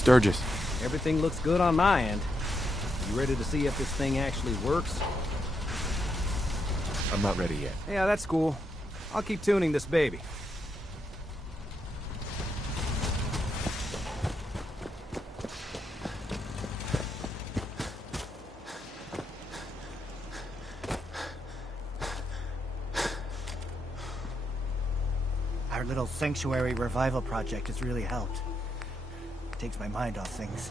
Sturgis. Everything looks good on my end. You ready to see if this thing actually works? I'm not ready yet. Yeah, that's cool. I'll keep tuning this baby. Our little sanctuary revival project has really helped. Takes my mind off things.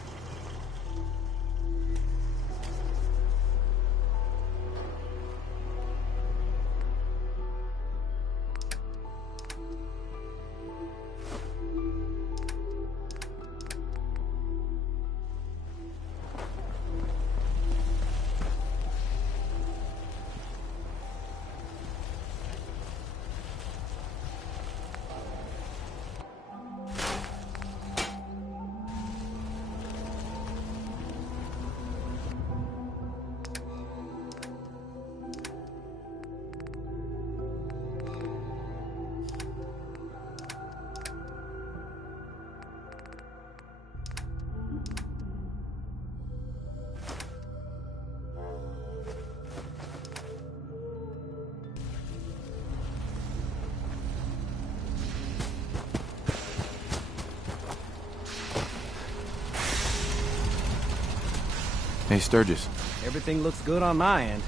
Hey, Sturgis. Everything looks good on my end.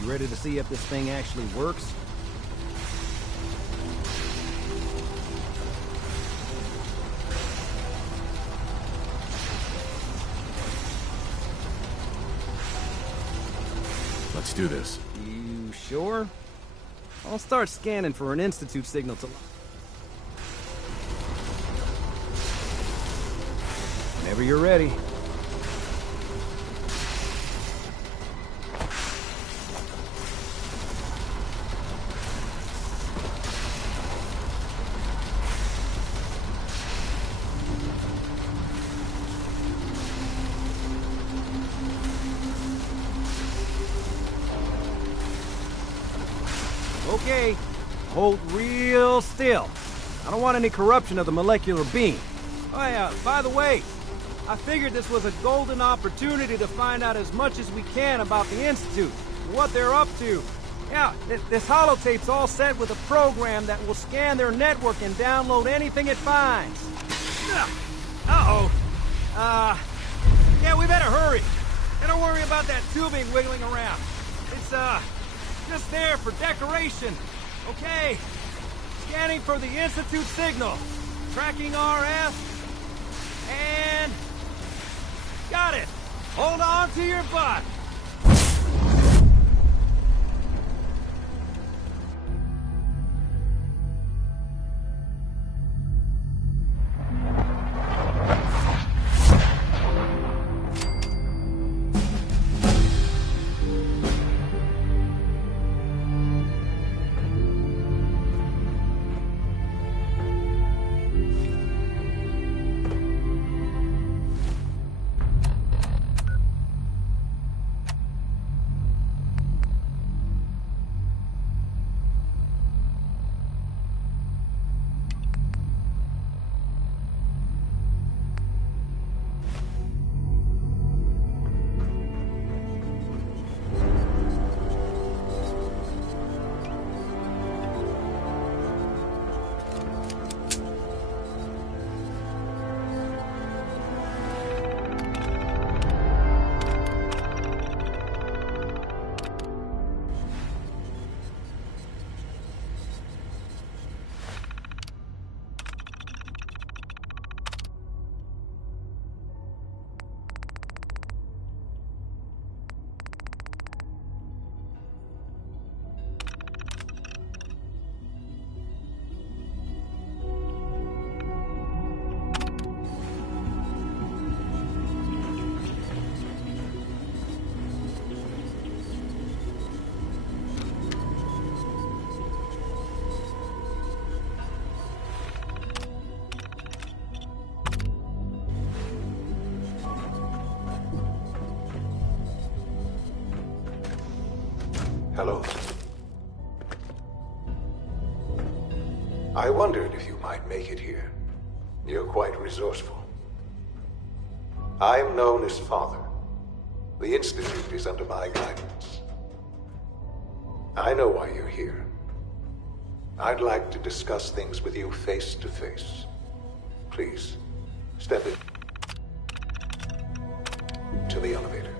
You ready to see if this thing actually works? Let's do this. You sure? I'll start scanning for an Institute signal to... Whenever you're ready. Okay, hold real still. I don't want any corruption of the molecular beam. Oh yeah, by the way, I figured this was a golden opportunity to find out as much as we can about the Institute, what they're up to. Yeah, this holotape's all set with a program that will scan their network and download anything it finds. Uh-oh. Yeah, we better hurry. And don't worry about that tubing wiggling around. It's, just there for decoration. Okay. Scanning for the Institute signal. Tracking RF. And... got it. Hold on to your butt. Hello. I wondered if you might make it here. You're quite resourceful. I'm known as Father. The Institute is under my guidance. I know why you're here. I'd like to discuss things with you face to face. Please, step in to the elevator.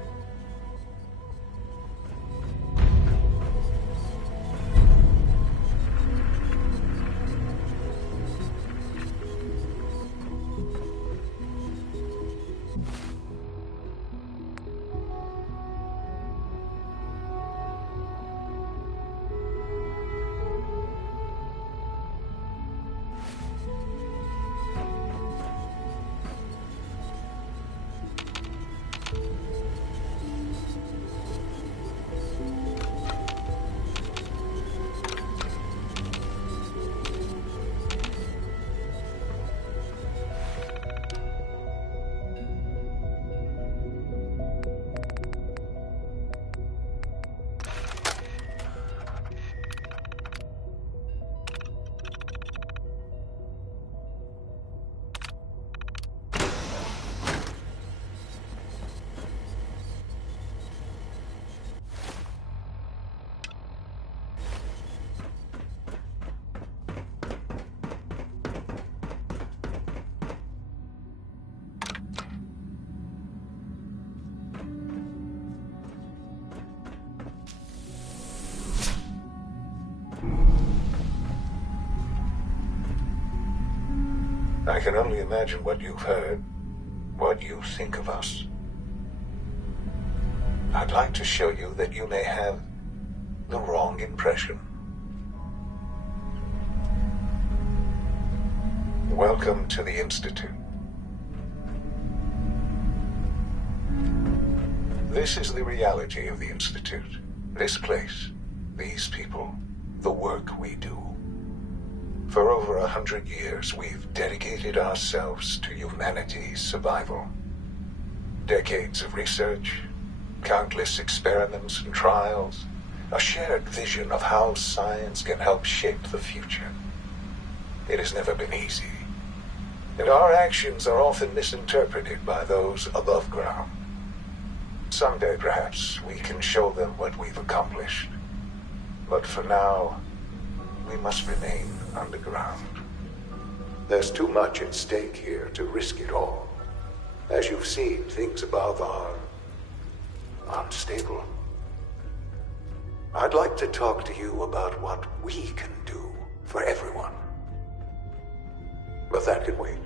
I can only imagine what you've heard, what you think of us. I'd like to show you that you may have the wrong impression. Welcome to the Institute. This is the reality of the Institute. This place, these people, the work we do. For over 100 years, we've dedicated ourselves to humanity's survival. Decades of research, countless experiments and trials, a shared vision of how science can help shape the future. It has never been easy, and our actions are often misinterpreted by those above ground. Someday, perhaps, we can show them what we've accomplished. But for now, we must remain underground. There's too much at stake here to risk it all. As you've seen, things above are unstable. I'd like to talk to you about what we can do for everyone. But that can wait.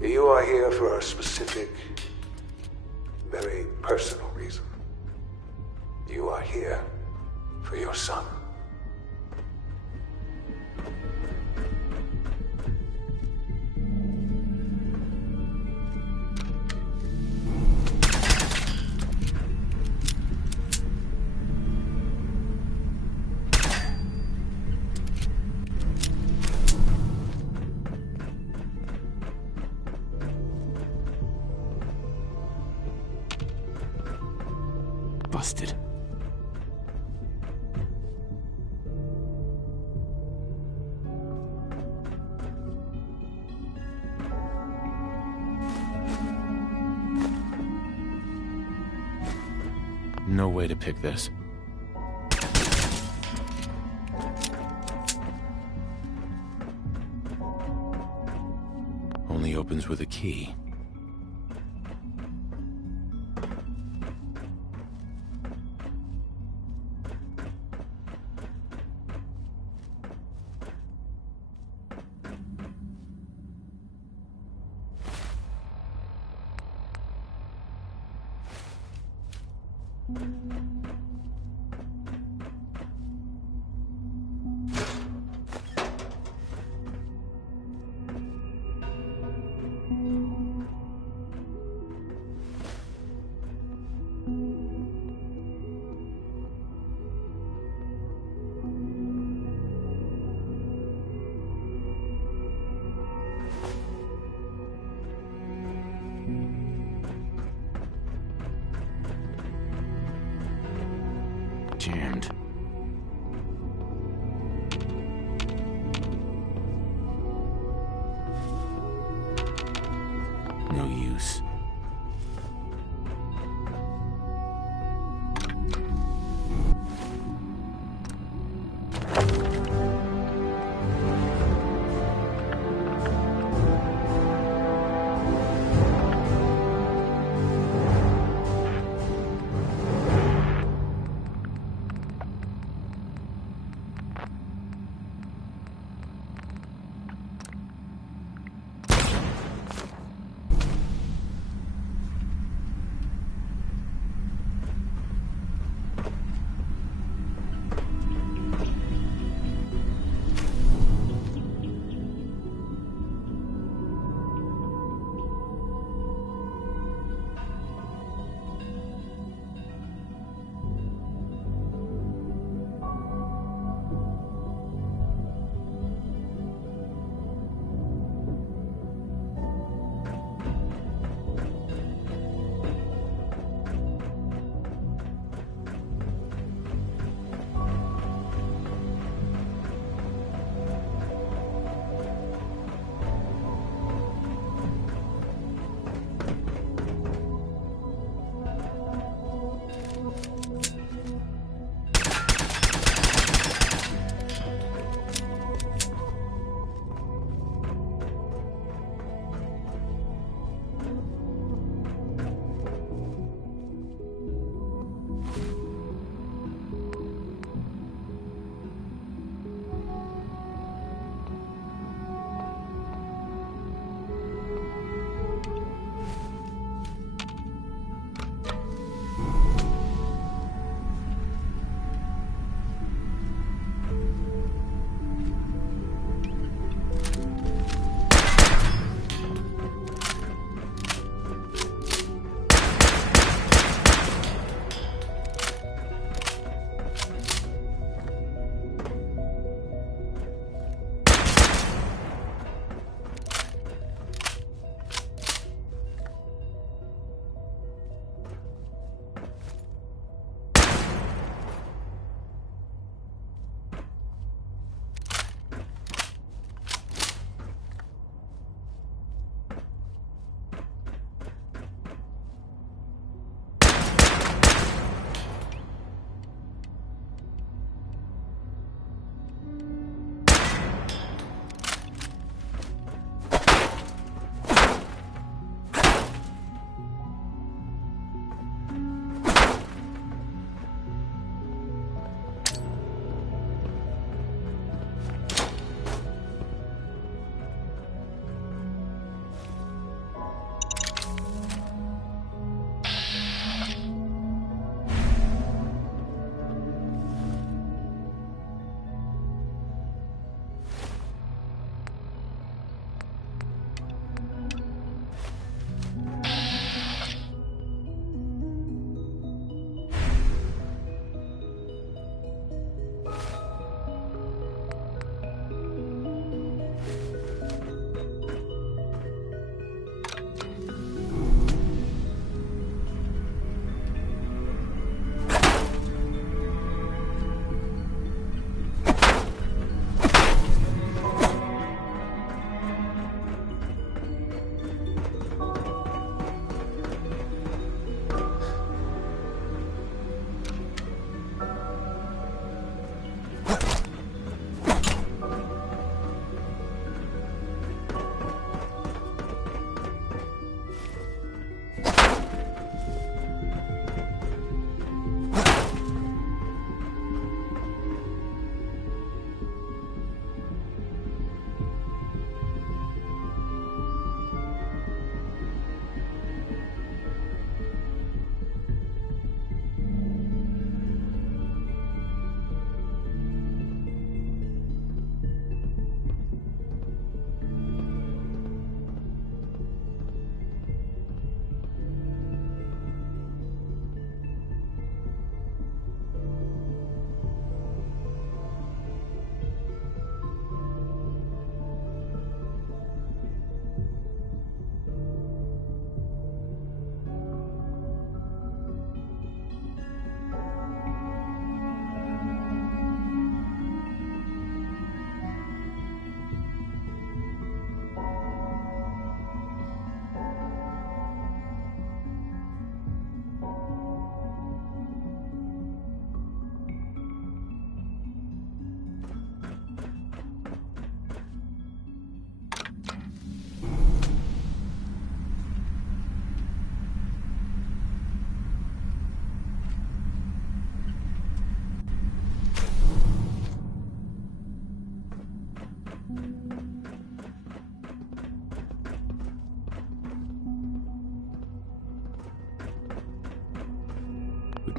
You are here for a specific, very personal reason. You are here for your son. Busted. No way to pick this. Only opens with a key. Jammed. No use.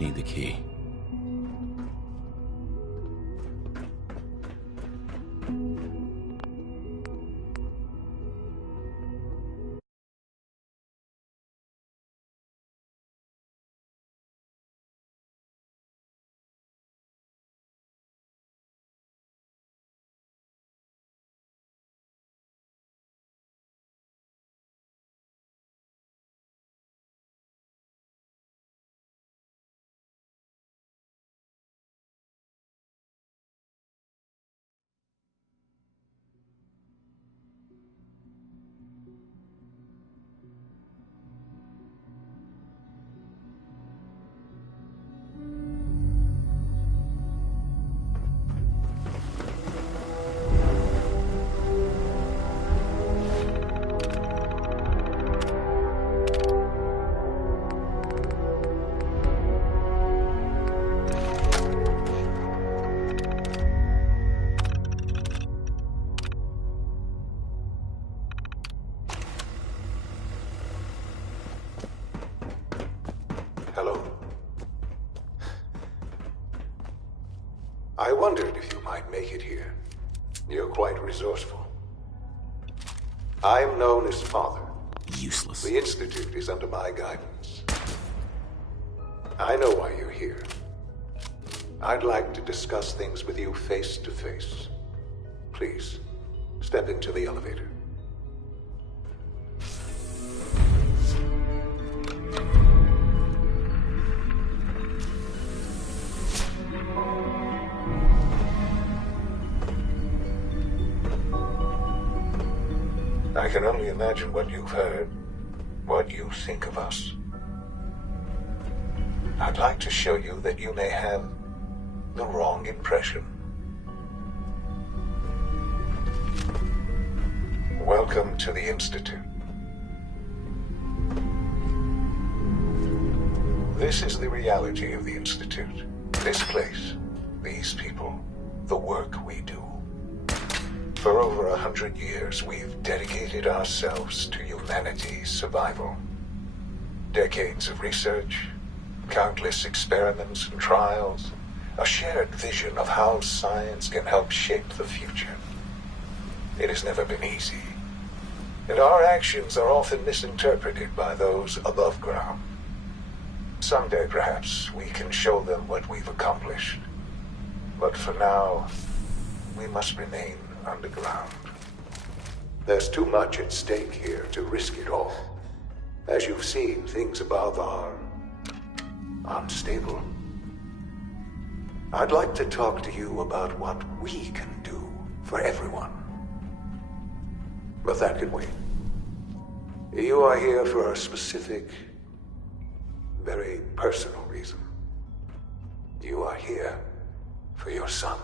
Need the key. Hello. I wondered if you might make it here. You're quite resourceful. I'm known as Father. Useless. The Institute is under my guidance. I know why you're here. I'd like to discuss things with you face to face. Please, step into the elevator. I can only imagine what you've heard, what you think of us. I'd like to show you that you may have the wrong impression. Welcome to the Institute. This is the reality of the Institute. This place, these people, the work we do. For over 100 years, we've dedicated ourselves to humanity's survival. Decades of research, countless experiments and trials, a shared vision of how science can help shape the future. It has never been easy, and our actions are often misinterpreted by those above ground. Someday, perhaps, we can show them what we've accomplished. But for now, we must remain underground. There's too much at stake here to risk it all. As you've seen, things above are unstable. I'd like to talk to you about what we can do for everyone. But that can wait. You are here for a specific, very personal reason. You are here for your son.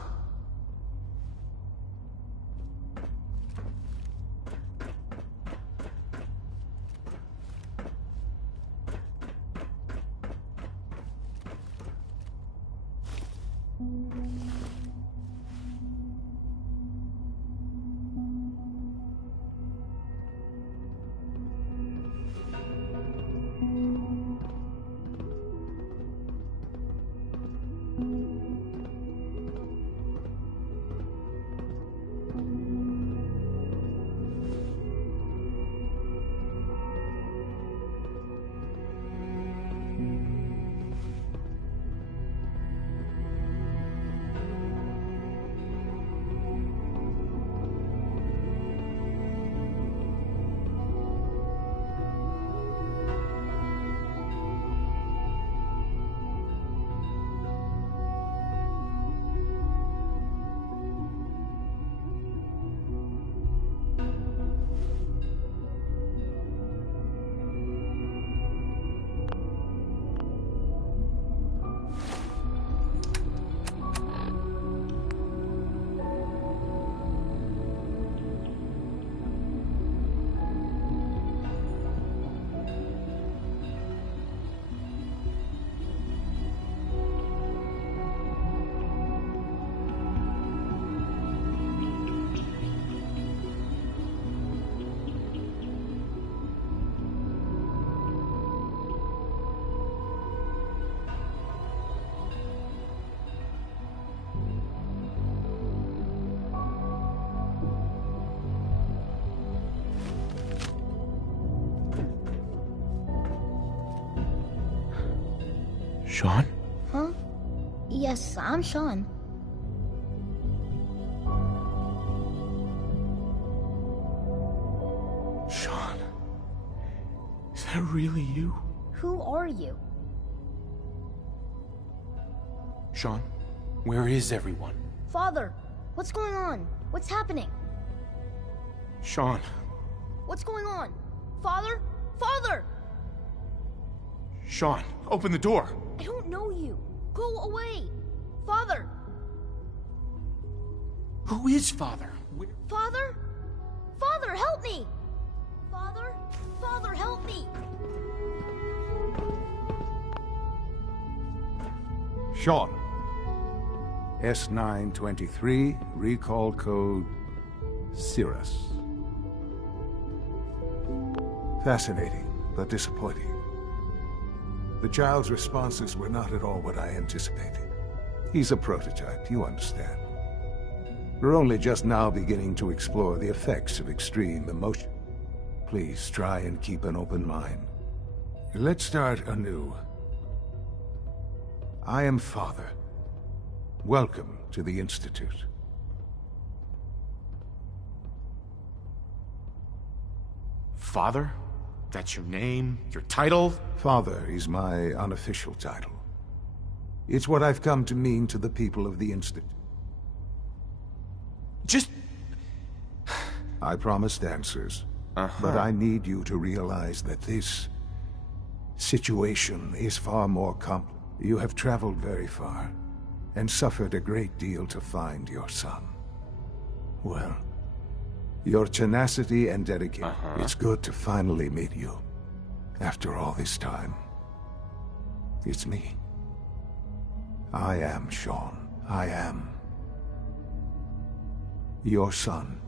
Sean? Huh? Yes, I'm Sean. Sean? Is that really you? Who are you? Sean, where is everyone? Father, what's going on? What's happening? Sean. What's going on? Father? Father! Sean, open the door. I don't know you. Go away. Father! Who is Father? Father? Father, help me! Father? Father, help me! Sean. S923, recall code Cirrus. Fascinating, but disappointing. The child's responses were not at all what I anticipated. He's a prototype, you understand. We're only just now beginning to explore the effects of extreme emotion. Please try and keep an open mind. Let's start anew. I am Father. Welcome to the Institute. Father? That's your name? Your title? Father is my unofficial title. It's what I've come to mean to the people of the Institute. Just... I promised answers, but I need you to realize that this situation is far more complex. You have traveled very far, and suffered a great deal to find your son. Well, your tenacity and dedication, it's good to finally meet you. After all this time, it's me. I am Sean. I am your son.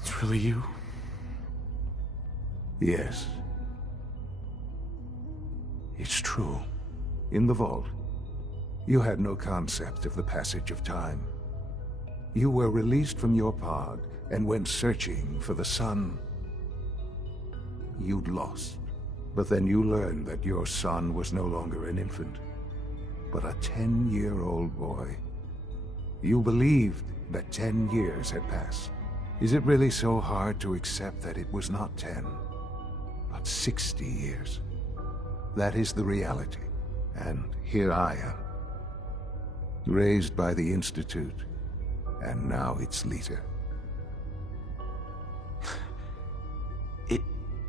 It's really you? Yes. It's true. In the vault, you had no concept of the passage of time. You were released from your pod and went searching for the son you'd lost. But then you learned that your son was no longer an infant, but a 10-year-old boy. You believed that 10 years had passed. Is it really so hard to accept that it was not 10, but 60 years? That is the reality. And here I am, raised by the Institute, and now its leader.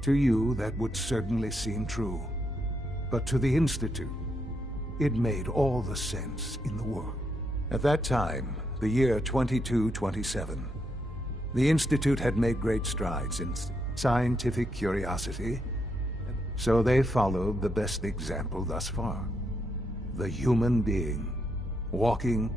To you, that would certainly seem true. But to the Institute, it made all the sense in the world. At that time, the year 2227, the Institute had made great strides in scientific curiosity, so they followed the best example thus far. The human being, walking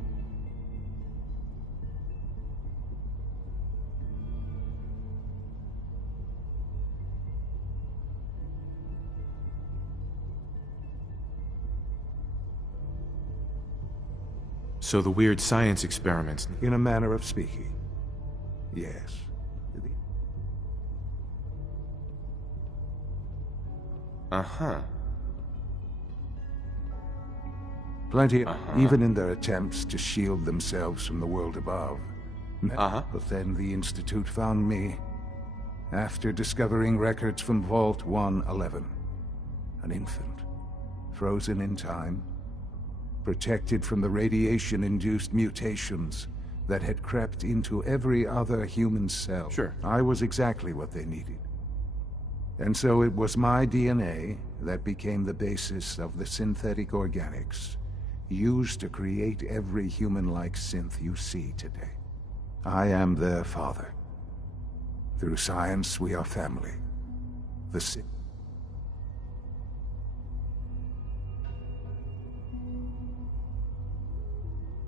So the weird science experiments... in a manner of speaking. Yes. Plenty, even in their attempts to shield themselves from the world above. But then the Institute found me, after discovering records from Vault 111. An infant, frozen in time, protected from the radiation-induced mutations that had crept into every other human cell. Sure. I was exactly what they needed. And so it was my DNA that became the basis of the synthetic organics used to create every human-like synth you see today. I am their father. Through science, we are family. The synth.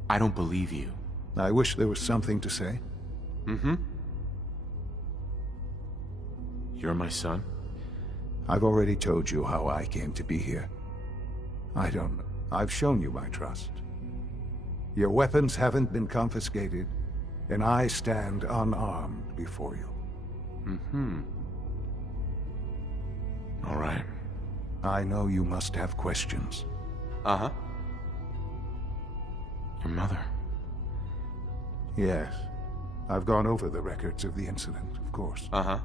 I don't believe you. I wish there was something to say. You're my son? I've already told you how I came to be here. I don't know. I've shown you my trust. Your weapons haven't been confiscated, and I stand unarmed before you. All right. I know you must have questions. Uh-huh. Your mother. Yes. I've gone over the records of the incident, of course. Uh-huh.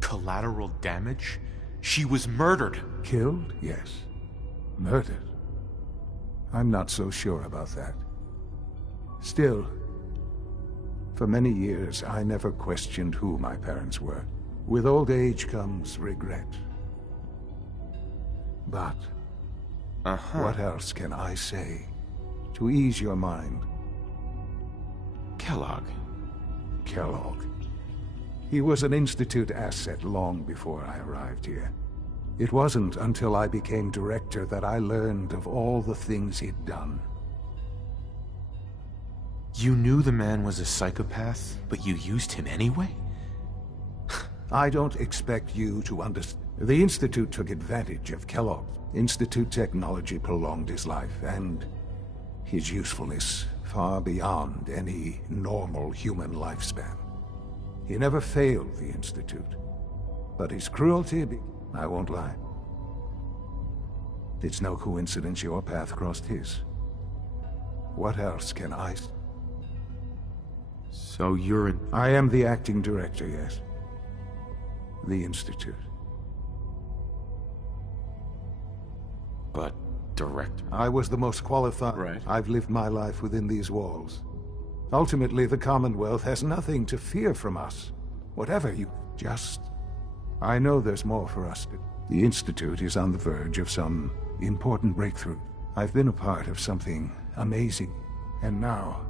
Collateral damage? She was murdered. Killed? Yes. Murdered? I'm not so sure about that. Still, for many years, I never questioned who my parents were. With old age comes regret. But what else can I say to ease your mind? Kellogg. Kellogg. He was an Institute asset long before I arrived here. It wasn't until I became director that I learned of all the things he'd done. You knew the man was a psychopath, but you used him anyway? I don't expect you to understand. The Institute took advantage of Kellogg. Institute technology prolonged his life, and his usefulness far beyond any normal human lifespan. He never failed the Institute, but his cruelty, I won't lie. It's no coincidence your path crossed his. What else can I... So you're I am the acting director, yes. The Institute. But director? I was the most qualified. Right. I've lived my life within these walls. Ultimately, the Commonwealth has nothing to fear from us. Whatever you... Just... I know there's more for us to... The Institute is on the verge of some important breakthrough. I've been a part of something amazing. And now,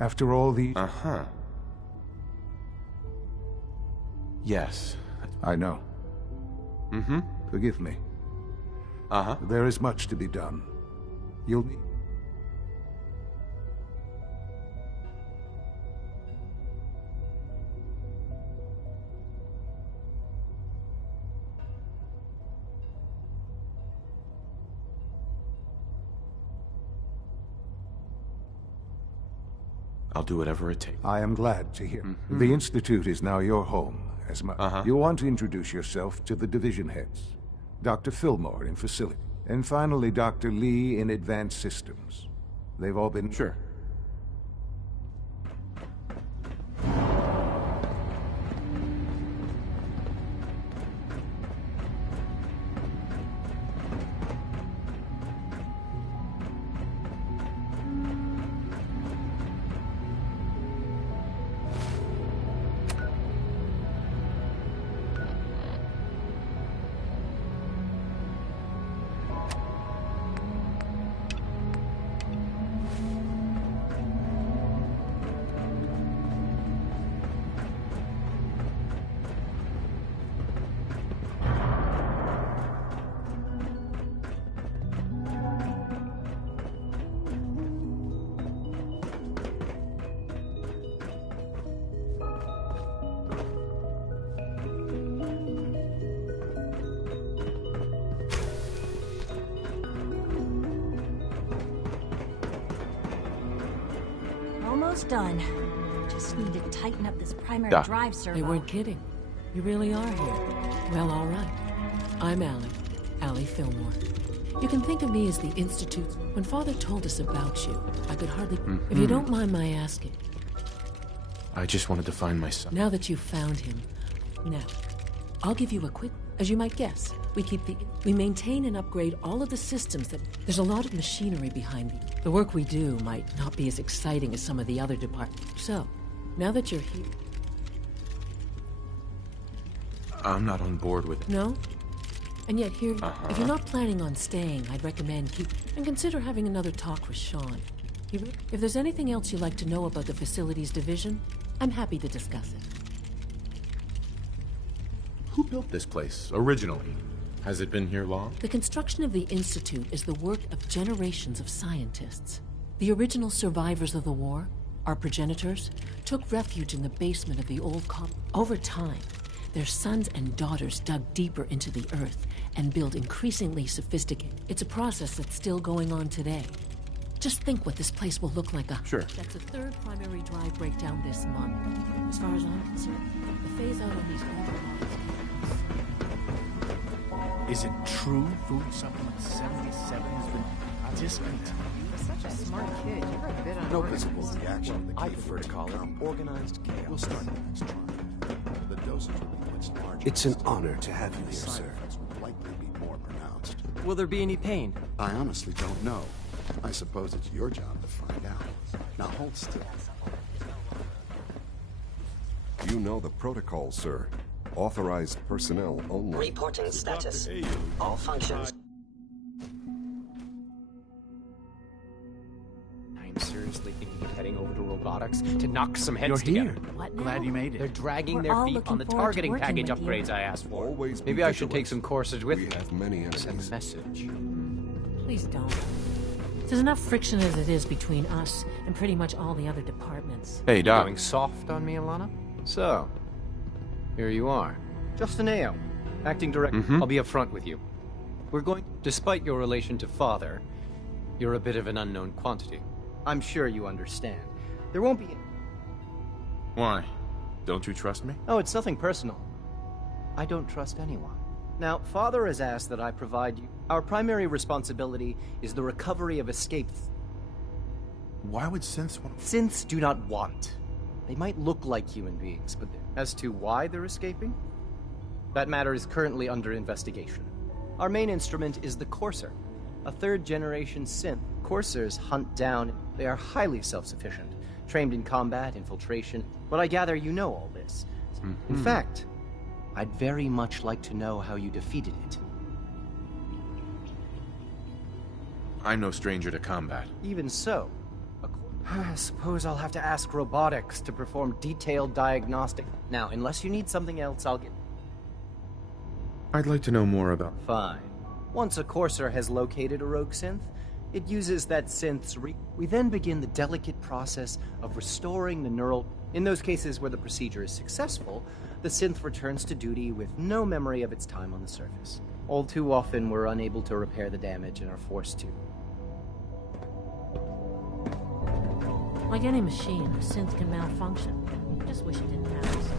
after all these... Uh-huh. Yes. I know. Mm-hmm. Forgive me. Uh-huh. There is much to be done. You'll need... I'll do whatever it takes. I am glad to hear. The Institute is now your home, as much. You'll want to introduce yourself to the division heads. Dr. Fillmore in Facility. And finally, Dr. Lee in Advanced Systems. They've all been... Sure. Almost done. Just need to tighten up this primary Doc. drive servo. They weren't kidding. You really are here. Well, all right. I'm Allie Fillmore. You can think of me as the Institute. When Father told us about you, I could hardly... If you don't mind my asking, I just wanted to find my son. now that you've found him, now, I'll give you a quick... As you might guess, we maintain and upgrade all of the systems that... There's a lot of machinery behind me. The work we do might not be as exciting as some of the other departments. So, now that you're here... I'm not on board with it. No? And yet here, if you're not planning on staying, I'd recommend and consider having another talk with Sean. If there's anything else you'd like to know about the Facilities Division, I'm happy to discuss it. Who built this place, originally? Has it been here long? The construction of the Institute is the work of generations of scientists. The original survivors of the war, our progenitors, took refuge in the basement of the old Over time, their sons and daughters dug deeper into the earth and built increasingly sophisticated. It's a process that's still going on today. Just think what this place will look like. Sure. That's the third primary drive breakdown this month. As far as I'm concerned, the phase out on these older models. Is it true Food Supplement 77 has been discontinued? Such a smart kid. You're a bit No unorganized. visible reaction. I prefer to call it organized chaos. We'll start the next trial. The dosage will be much larger. It's an honor to have you here, Side sir. effects will likely be more pronounced. Will there be any pain? I honestly don't know. I suppose it's your job to find out. Now hold still. You know the protocol, sir. Authorized personnel only. Reporting status. All functions. I'm seriously thinking of heading over to robotics to knock some heads You're together. here. What now? Glad you made it. They're dragging We're their all feet looking on the forward to targeting working package with you. upgrades I asked for. Always be Maybe I should vigilant. take some courses with We me. have many Send enemies. a message. Please don't. There's enough friction as it is between us and pretty much all the other departments. Hey, Doc. Going soft on me, Alana? So, here you are. Justin Ao, acting director. I'll be upfront with you. We're going... Despite your relation to Father, you're a bit of an unknown quantity. I'm sure you understand. There won't be... Why? Don't you trust me? Oh, it's nothing personal. I don't trust anyone. Now, Father has asked that I provide you... Our primary responsibility is the recovery of escaped... Why would synths want... Synths do not want. They might look like human beings, but as to why they're escaping? That matter is currently under investigation. Our main instrument is the Courser, a third-generation synth. Coursers hunt down... They are highly self-sufficient, trained in combat, infiltration, but I gather you know all this. In fact, I'd very much like to know how you defeated it. I'm no stranger to combat. Even so, I suppose I'll have to ask robotics to perform detailed diagnostic. Now, unless you need something else, I'll get... I'd like to know more about... Fine. Once a Courser has located a rogue synth, it uses that synth's We then begin the delicate process of restoring the neural... In those cases where the procedure is successful, the synth returns to duty with no memory of its time on the surface. All too often, we're unable to repair the damage and are forced to. Like any machine, a synth can malfunction. Just wish it didn't happen so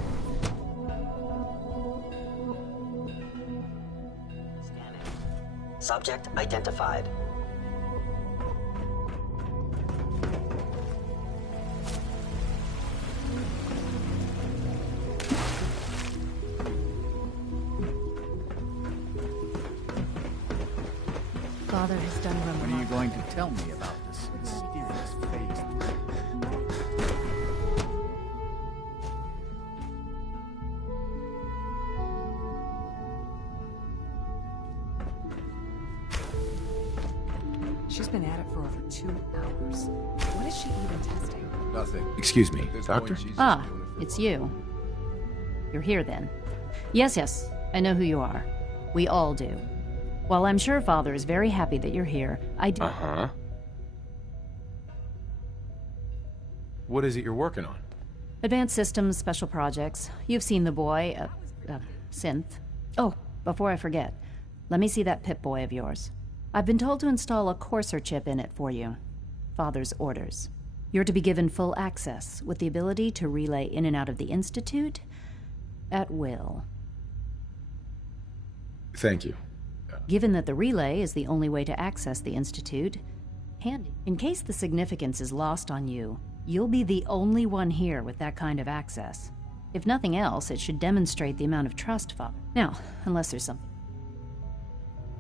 Scanning. Subject identified. Father has done What are you remarkable. going to tell me about this mysterious phase? She's been at it for over 2 hours. What is she even testing? Nothing. Excuse me, At this Doctor? point, she's just Ah, doing it for it's fun. you. You're here then. Yes, I know who you are. We all do. While I'm sure Father is very happy that you're here, I do. Uh-huh. What is it you're working on? Advanced Systems Special Projects. You've seen the boy, Synth. Oh, before I forget, let me see that Pip-Boy of yours. I've been told to install a Courser chip in it for you. Father's orders. You're to be given full access, with the ability to relay in and out of the Institute at will. Thank you. Given that the relay is the only way to access the Institute, handy. In case the significance is lost on you, you'll be the only one here with that kind of access. If nothing else, it should demonstrate the amount of trust, Father. Now, unless there's something.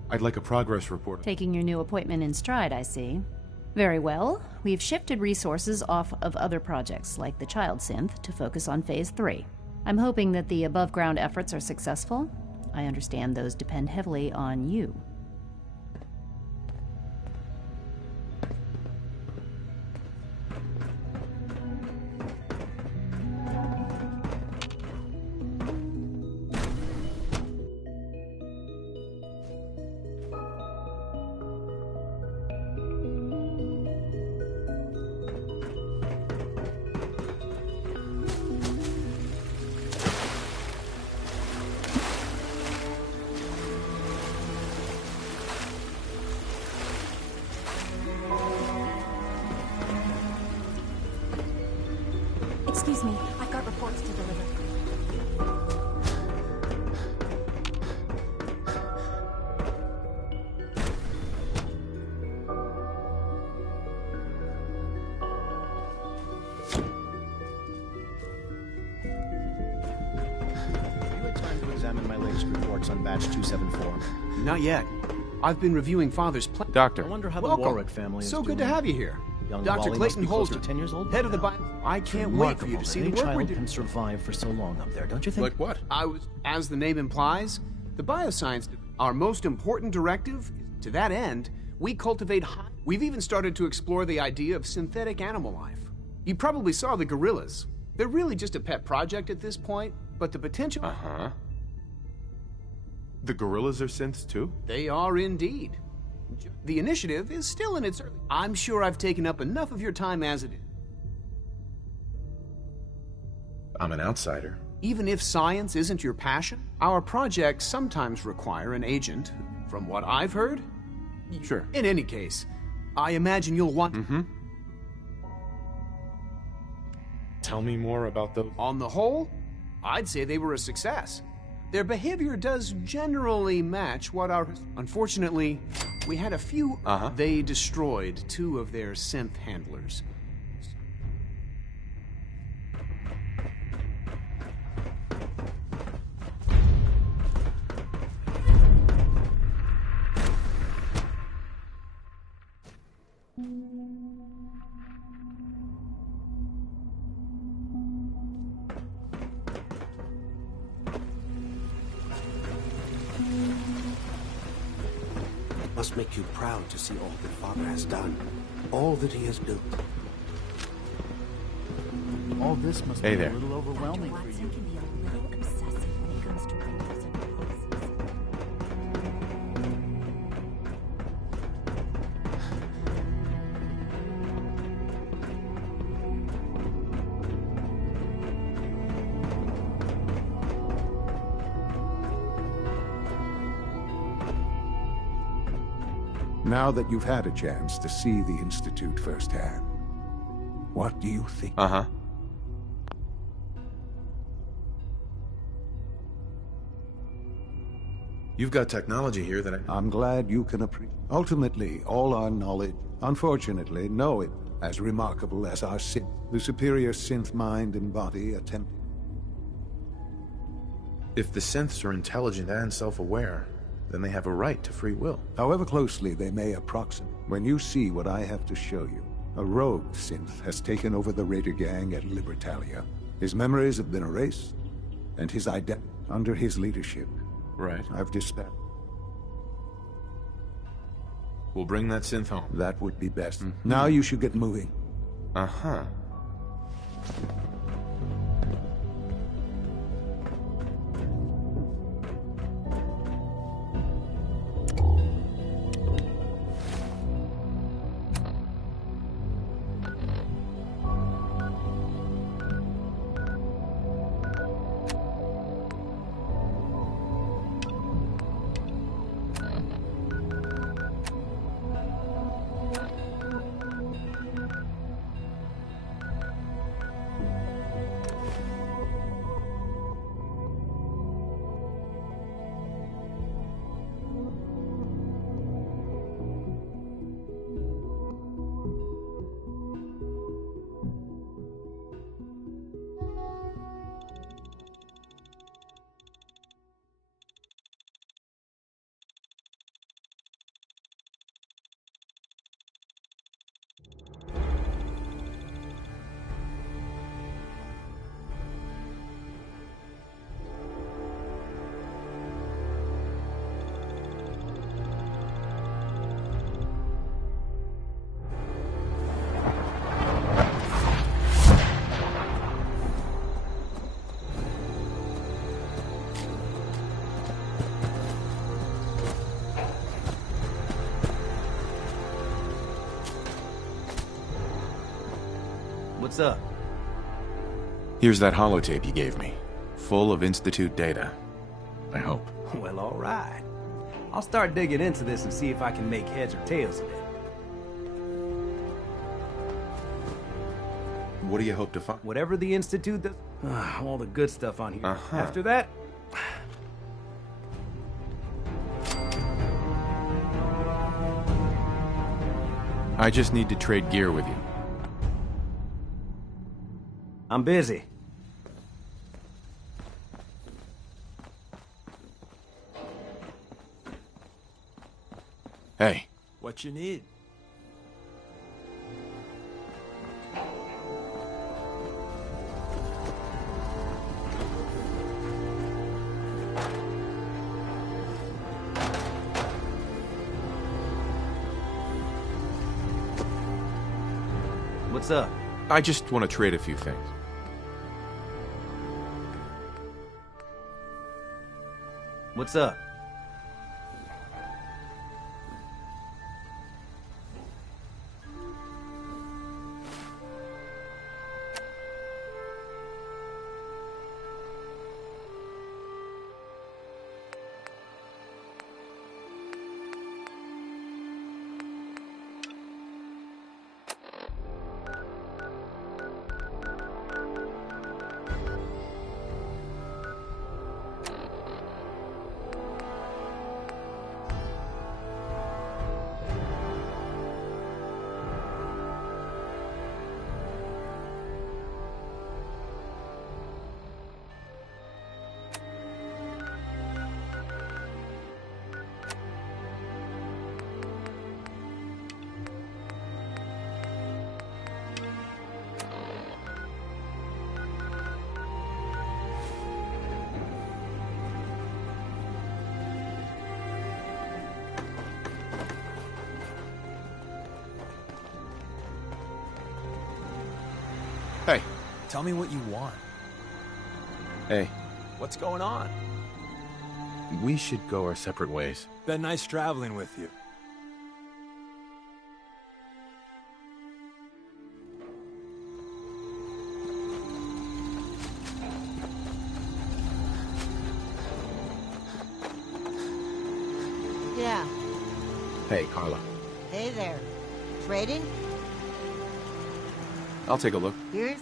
I'd like a progress report. Taking your new appointment in stride, I see. Very well. We've shifted resources off of other projects, like the Child Synth, to focus on Phase 3. I'm hoping that the above-ground efforts are successful. I understand those depend heavily on you. Excuse me, I've got reports to deliver. Have you had time to examine my latest reports on batch 274? Not yet. I've been reviewing Father's plan. Doctor. I wonder how the Welcome. Warwick family is So doing. good to have you here. Young Dr. Wally Clayton must be close to Holzman, 10 years old head of the now. bio. I can't wait for you to see the Any work we're child doing. can survive for so long up there, don't you think? Like what? As the name implies, the bioscience, our most important directive. To that end, we cultivate We've even started to explore the idea of synthetic animal life. You probably saw the gorillas. They're really just a pet project at this point, but the potential... Uh-huh. The gorillas are synths too? They are indeed. The initiative is still in its early... I'm sure I've taken up enough of your time as it is. I'm an outsider. Even if science isn't your passion, our projects sometimes require an agent, from what I've heard. Sure. In any case, I imagine you'll want... Mm-hmm. Tell me more about those. On the whole, I'd say they were a success. Their behavior does generally match what our... Unfortunately, we had a few... They destroyed 2 of their synth handlers. Must make you proud to see all that Father has done. All that he has built. All this must Hey be there. a little overwhelming Dr. for Watson you. can be a little obsessive when it comes to rules and policies. Now that you've had a chance to see the Institute firsthand, what do you think? Uh-huh. You've got technology here that I'm glad you can appreciate. Ultimately, all our knowledge, unfortunately, know it as remarkable as our synth. The superior synth mind and body attempt. If the synths are intelligent and self-aware, then they have a right to free will. However closely they may approximate, when you see what I have to show you, a rogue synth has taken over the Raider gang at Libertalia. His memories have been erased, and his identity under his leadership. Right. I've dispatched. We'll bring that synth home. That would be best. Now you should get moving. Uh-huh. What's up? Here's that holotape you gave me, full of Institute data. I hope. Well, all right. I'll start digging into this and see if I can make heads or tails of it. What do you hope to find? Whatever the Institute does... all the good stuff on here. Uh-huh. After that... I just need to trade gear with you. I'm busy. Hey. What you need? What's up? I just want to trade a few things. What's up? Hey. Tell me what you want. Hey. What's going on? We should go our separate ways. Been nice traveling with you. Yeah. Hey, Carla. Hey there. Trading? I'll take a look. Here's...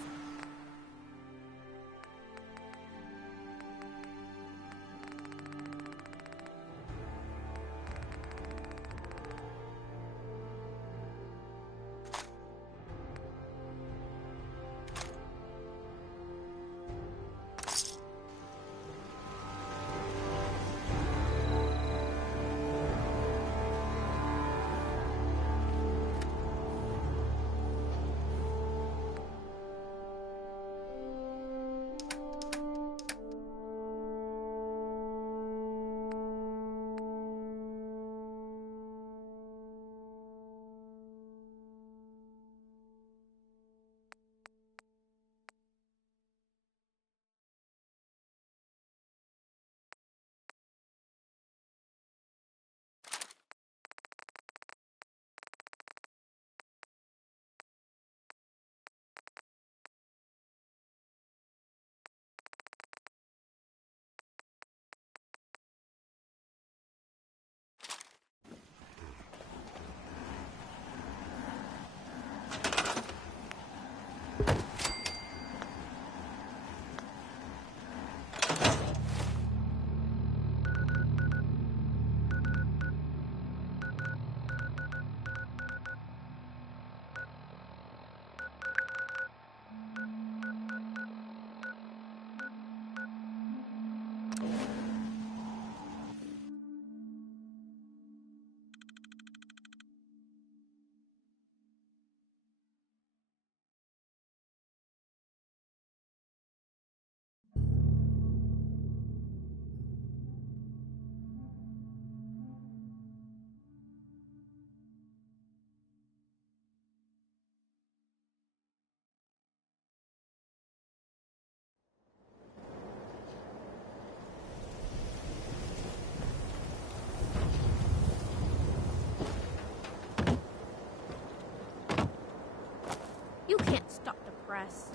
You can't stop the press.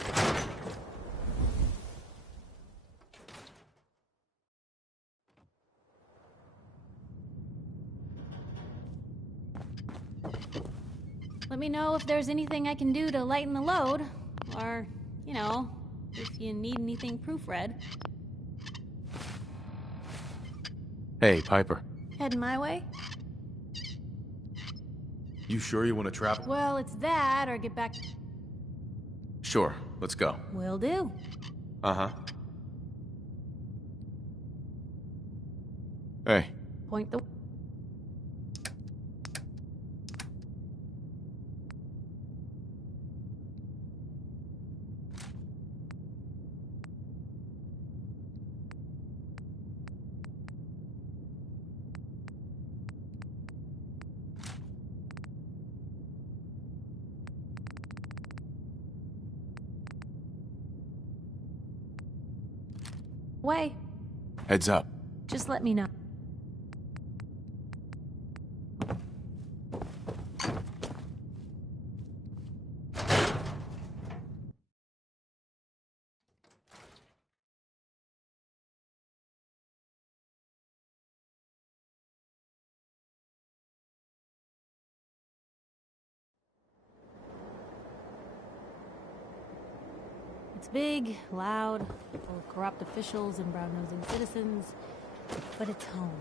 Let me know if there's anything I can do to lighten the load. Or, you know, if you need anything proofread. Hey, Piper. Heading my way? You sure you want to travel? Well, it's that, or get back... Sure, let's go. Will do. Uh-huh. Hey. Point the... way. Heads up. Just let me know. It's big, loud, full of corrupt officials and brown-nosing citizens, but it's home.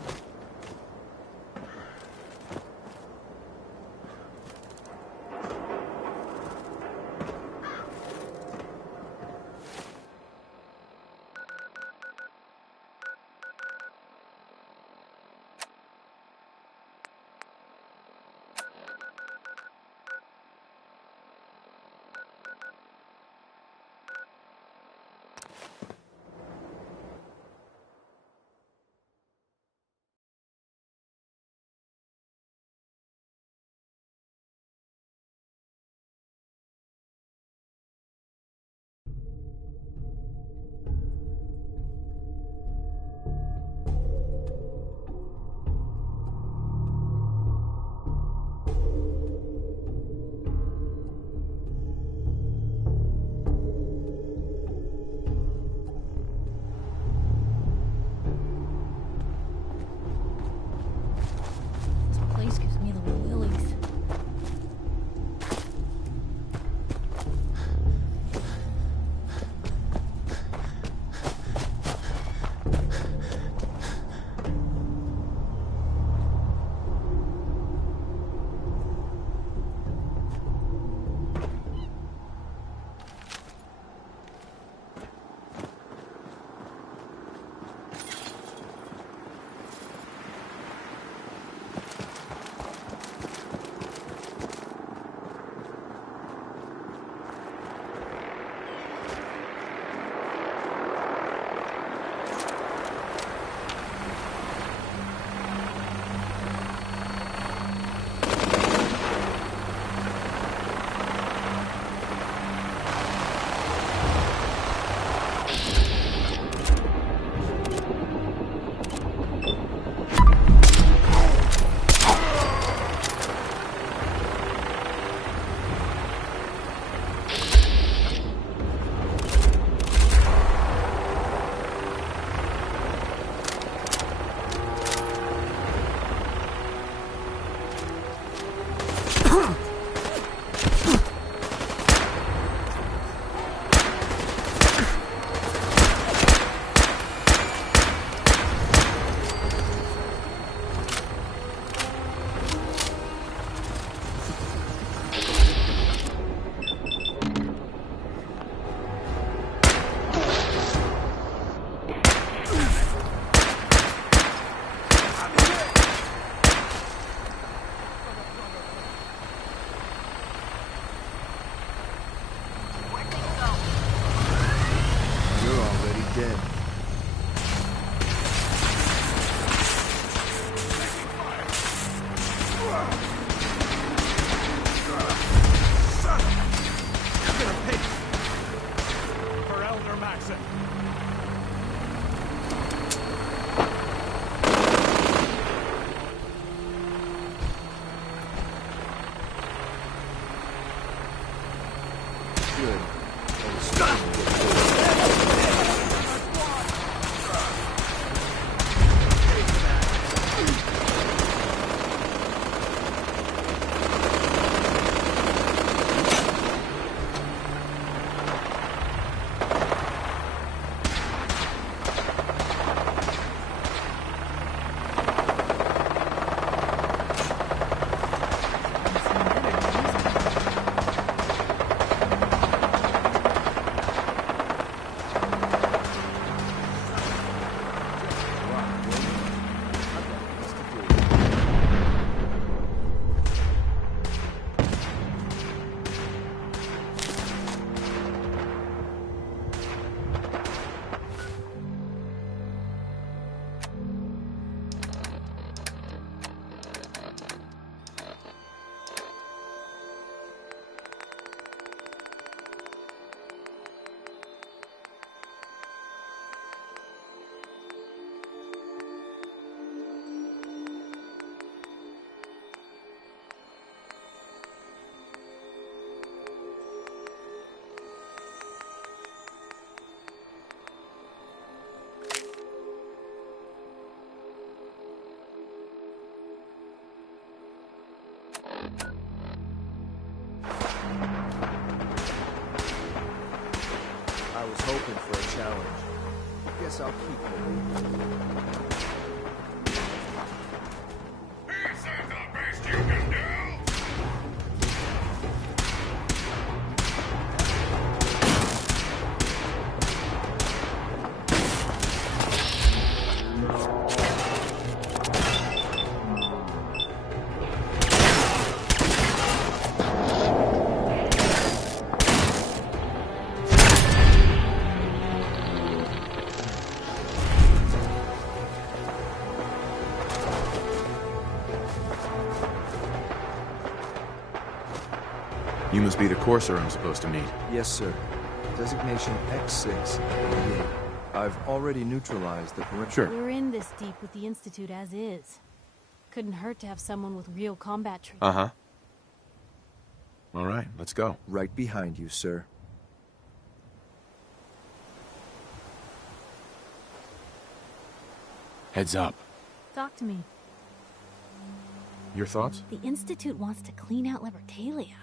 was hoping for a challenge. Guess I'll keep hoping. You must be the Courser I'm supposed to meet. Yes, sir. Designation X688. I've already neutralized the perimeter. Sure. We're in this deep with the Institute as is. Couldn't hurt to have someone with real combat training. Uh-huh. All right, let's go. Right behind you, sir. Heads up. Talk to me. Your thoughts? The Institute wants to clean out Libertalia.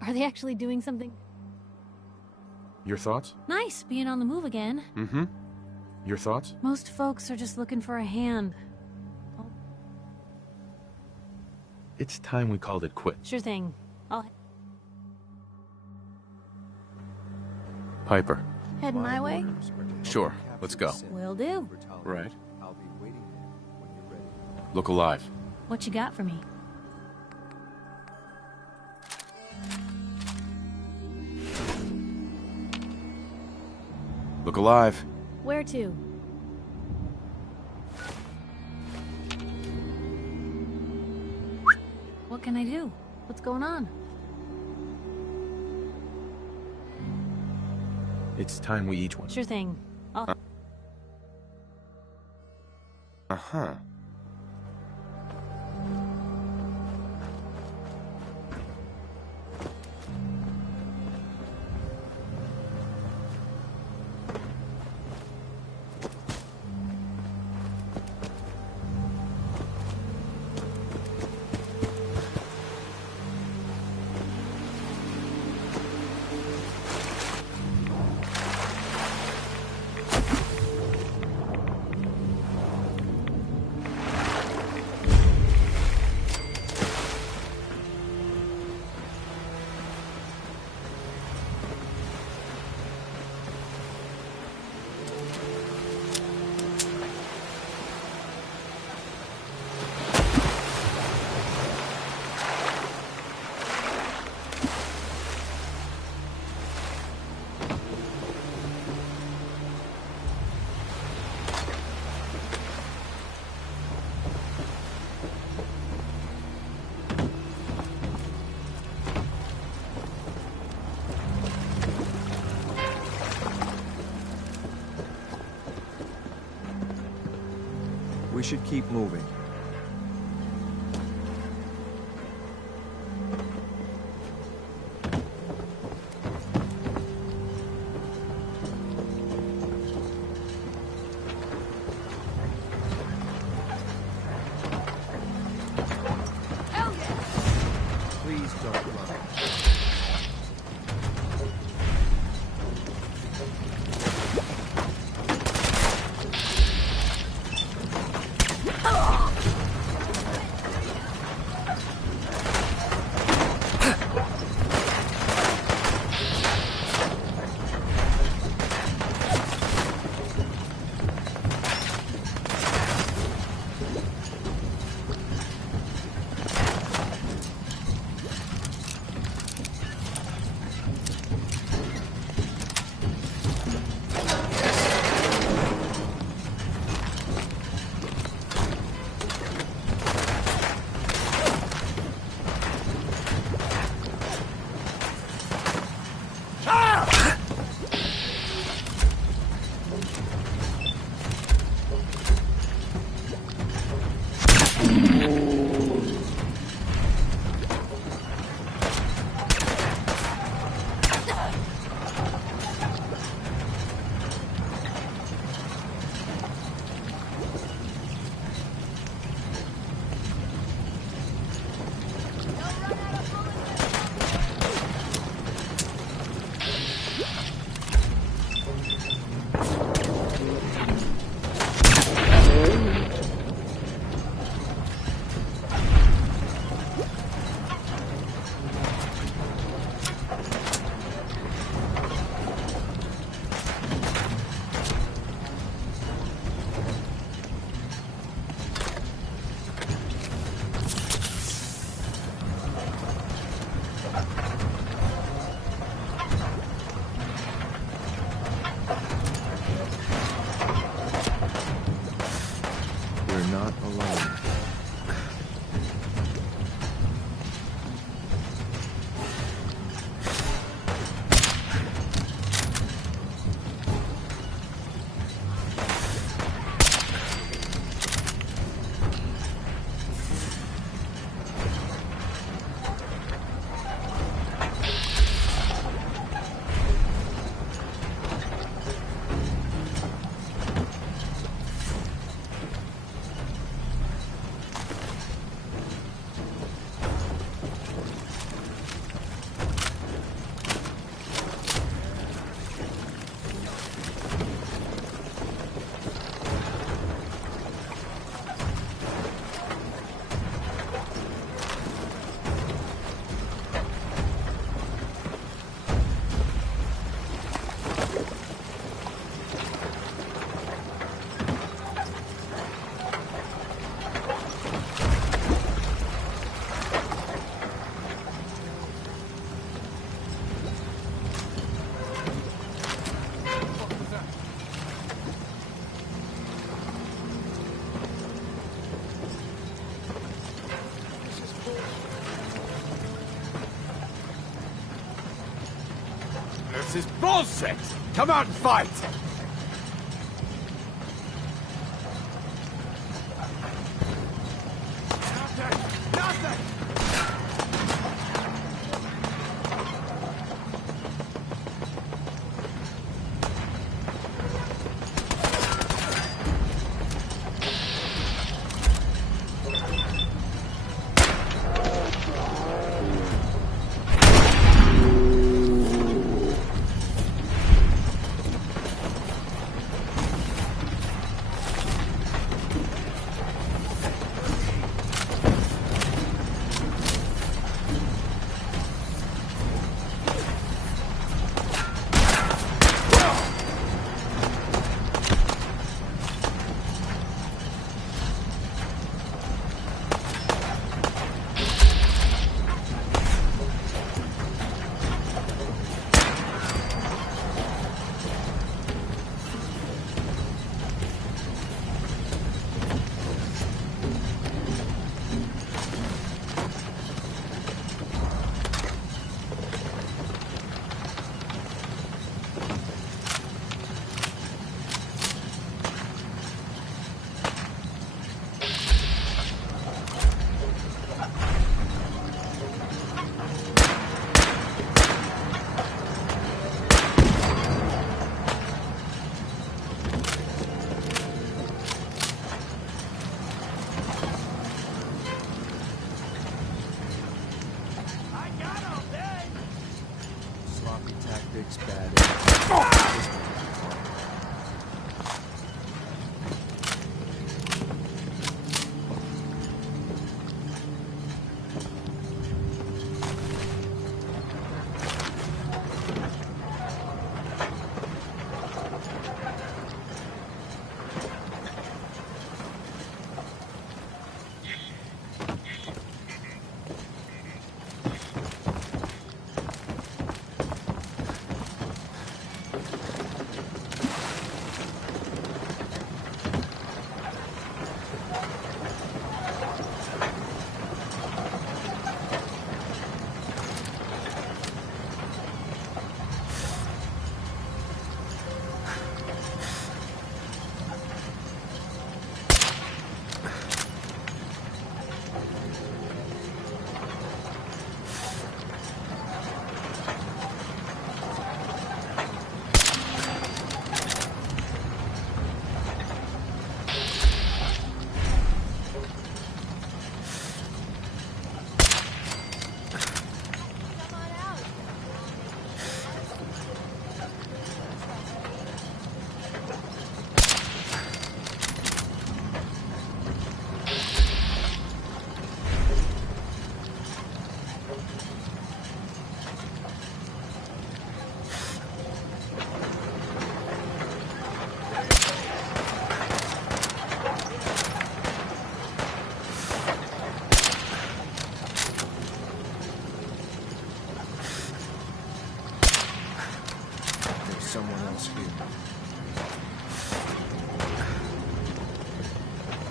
Are they actually doing something? Your thoughts? Nice, being on the move again. Mm-hmm. Your thoughts? Most folks are just looking for a hand. It's time we called it quits. Sure thing. I'll Piper. heading my way. Sure, let's go. Will do. Right. I'll be waiting here when you're ready. Look alive. What you got for me? Look alive. Where to? What can I do? What's going on? It's time we each one. Sure thing. I'll... Uh-huh. We should keep moving. Hell yeah! Please don't run. Ah! This is bullshit! Come out and fight!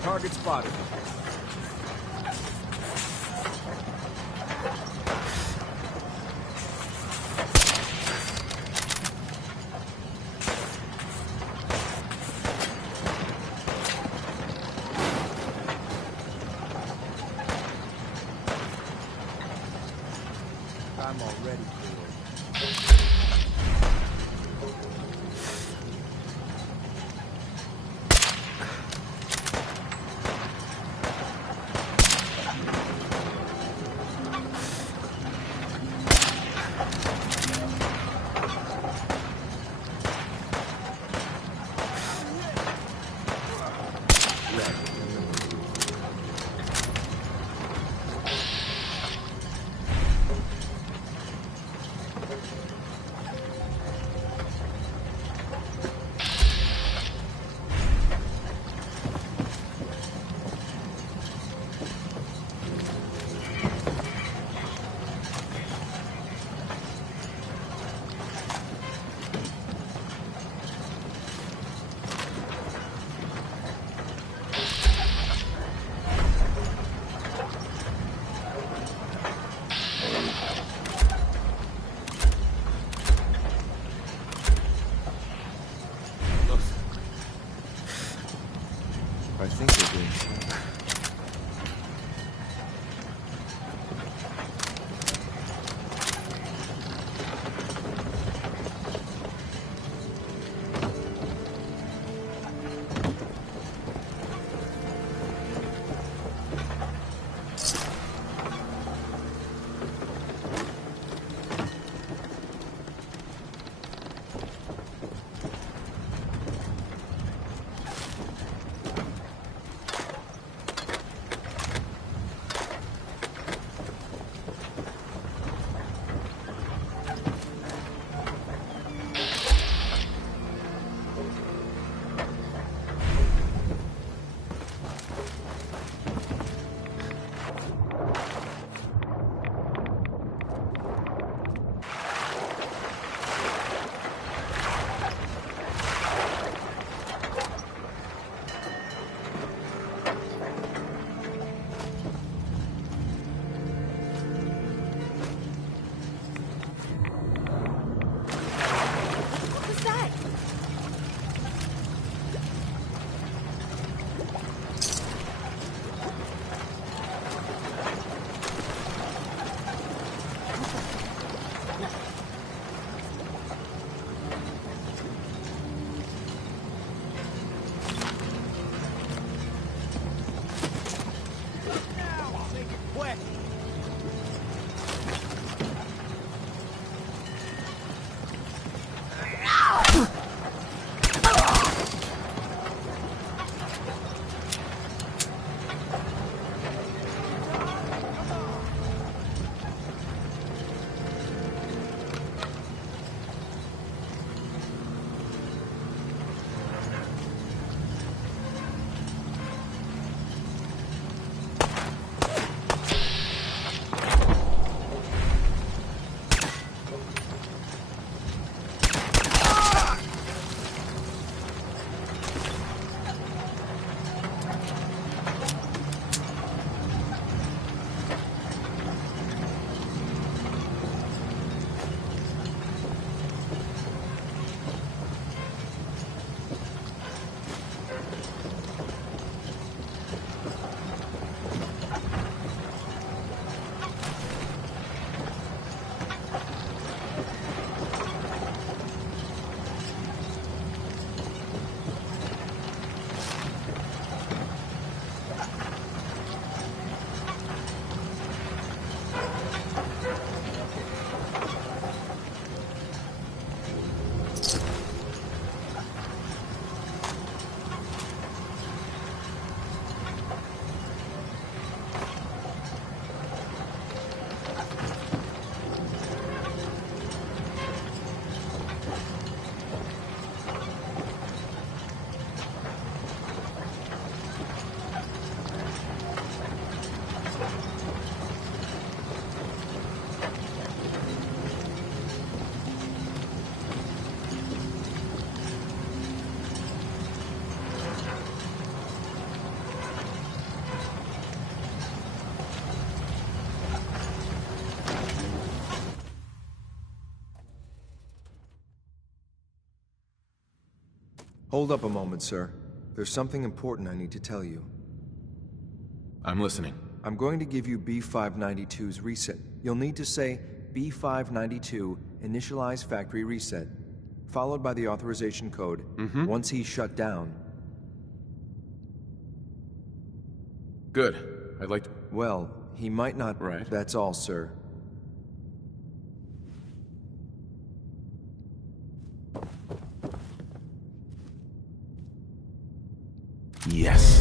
Target spotted. I'm already bored. think they do. Hold up a moment, sir. There's something important I need to tell you. I'm listening. I'm going to give you B592's reset. You'll need to say B592 initialize factory reset, followed by the authorization code. Once he's shut down. Good. I'd like to... Well, he might not... Right. That's all, sir. Yes.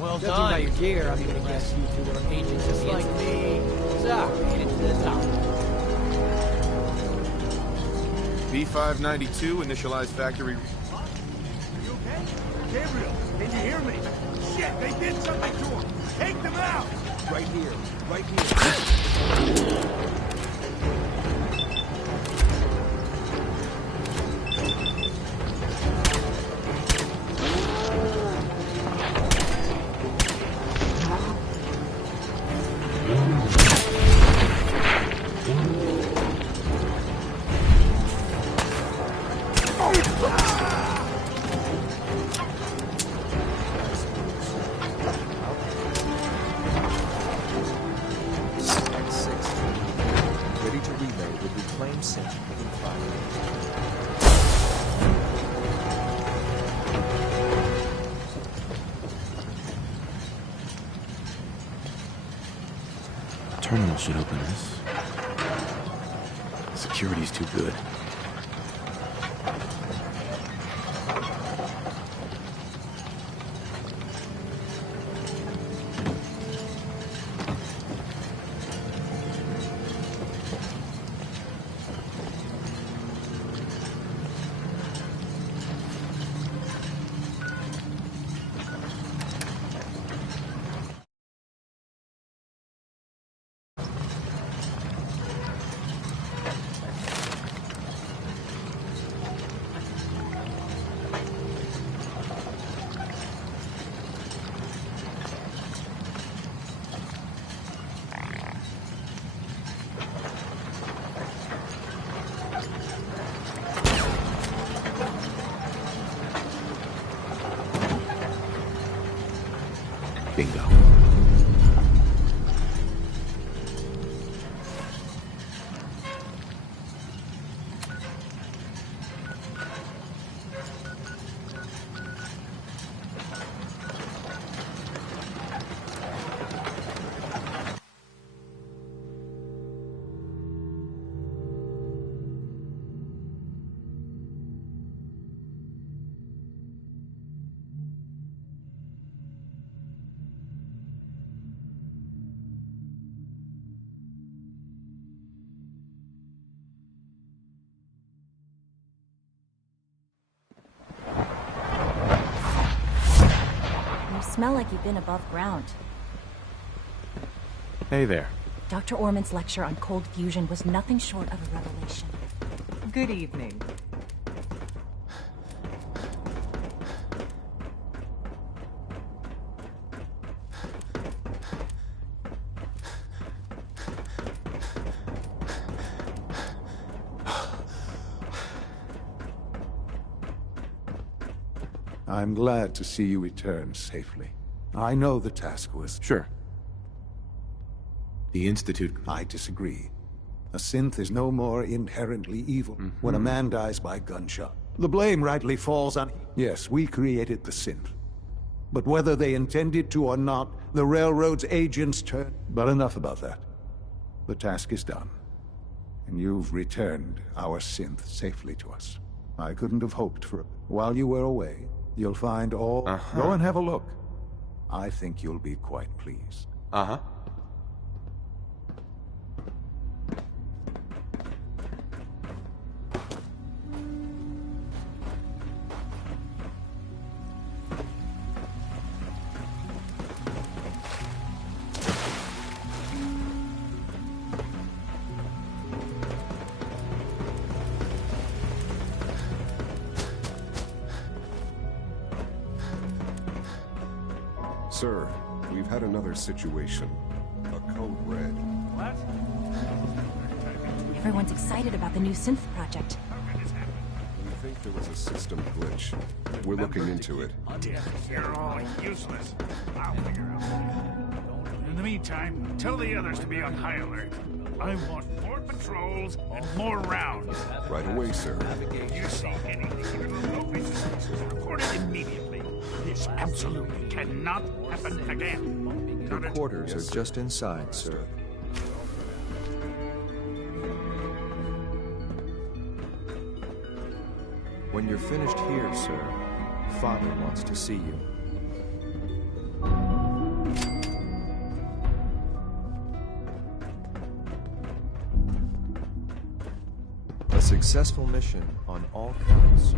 Well Judging done. by your gear, I'm gonna guess you two are agents just like me. So, headed to the top. B592, initialize factory. You okay? Gabriel, can you hear me? Shit, they did something to him! Take them out! Right here. Right here. Ready to relay with reclaimed synth within 5 minutes. Terminal should open this. Security's too good. Bingo. You smell like you've been above ground. Hey there. Dr. Orman's lecture on cold fusion was nothing short of a revelation. Good evening. I'm glad to see you return safely. I know the task was... Sure. The Institute... I disagree. A synth is no more inherently evil when a man dies by gunshot. The blame rightly falls on... Yes, we created the synth. But whether they intended to or not, the Railroad's agents turned... But enough about that. The task is done. And you've returned our synth safely to us. I couldn't have hoped for... While you were away, you'll find all... Go and have a look. I think you'll be quite pleased. Sir, we've had another situation. A code red. What? Everyone's excited about the new synth project. We think there was a system glitch. We're looking into it. You're all useless. I'll figure out. In the meantime, tell the others to be on high alert. I want more patrols and more rounds. Right away, sir. If you see anything report it immediately. This absolutely cannot happen again. Your quarters are just inside, sir. When you're finished here, sir, Father wants to see you. Successful mission on all counts, sir.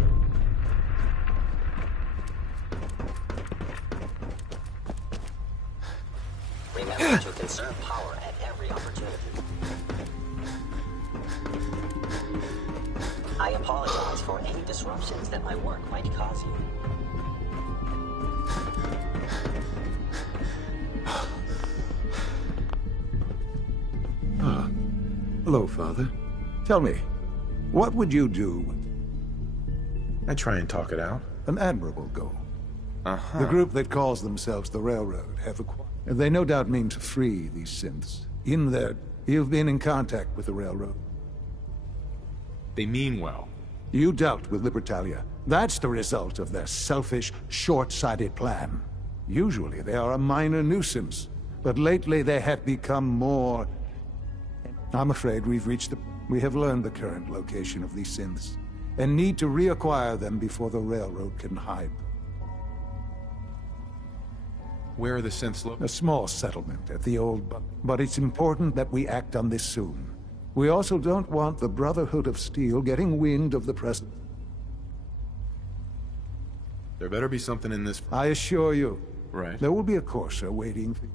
Remember to conserve power at every opportunity. I apologize for any disruptions that my work might cause you. Ah. Hello, Father. Tell me, what would you do? I try and talk it out. An admirable goal. Uh-huh. The group that calls themselves the Railroad have acquired. They no doubt mean to free these synths. In there, you've been in contact with the Railroad. They mean well. You dealt with Libertalia. That's the result of their selfish, short-sighted plan. Usually they are a minor nuisance, but lately they have become more... I'm afraid we have learned the current location of these synths, and need to reacquire them before the Railroad can hide them. Where are the synths located? A small settlement at the old... But it's important that we act on this soon. We also don't want the Brotherhood of Steel getting wind of the present. There better be something in this... I assure you. Right. There will be a courser waiting for you.